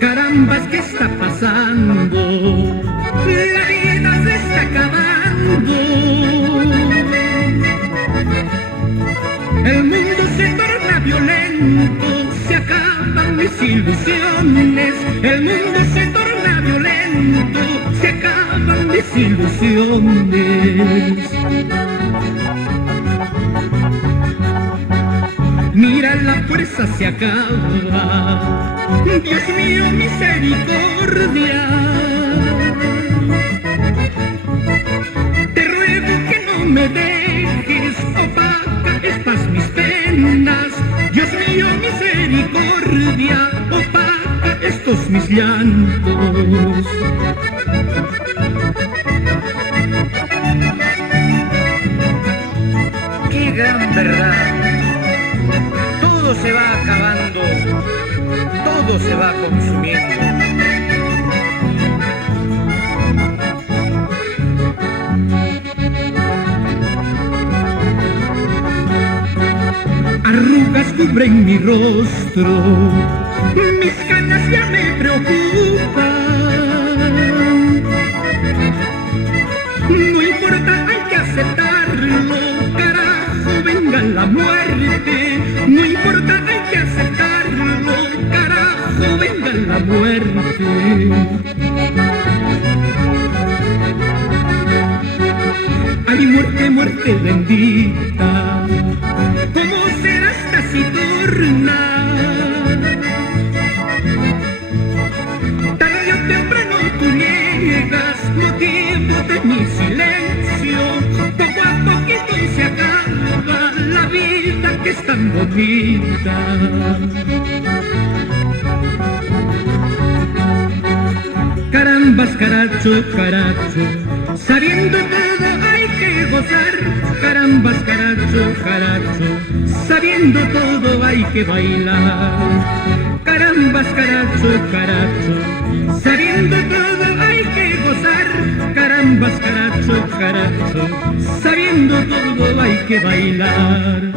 Carambas, ¿qué está pasando? La vida se está acabando. El mundo se torna violento, se acaban mis ilusiones. El mundo se torna violento, se acaban mis ilusiones. Mira, la fuerza se acaba. Dios mío, misericordia. Te ruego que no me dejes, opaca estas mis penas. Dios mío, misericordia, opaca estos mis llantos. Qué gran verdad. Todo se va acabando, todo se va consumiendo. Arrugas cubren mi rostro, mis canas ya me preocupan. No importa, hay que aceptarlo, carajo, venga la muerte. No importa, hay que aceptarlo, carajo, venga la muerte. Ay, muerte, muerte bendita, ¿cómo serás taciturna? Tarde o temprano tú niegas motivo de mi silencio. Poco a poquito se acaba la vida que es tan bonita. Carambas, caracho, caracho, sabiendo todo hay que gozar. Carambas, caracho, caracho, sabiendo todo hay que bailar. Carambas, caracho, caracho, sabiendo todo hay que gozar. Carambas, caracho, caracho, sabiendo todo hay que bailar.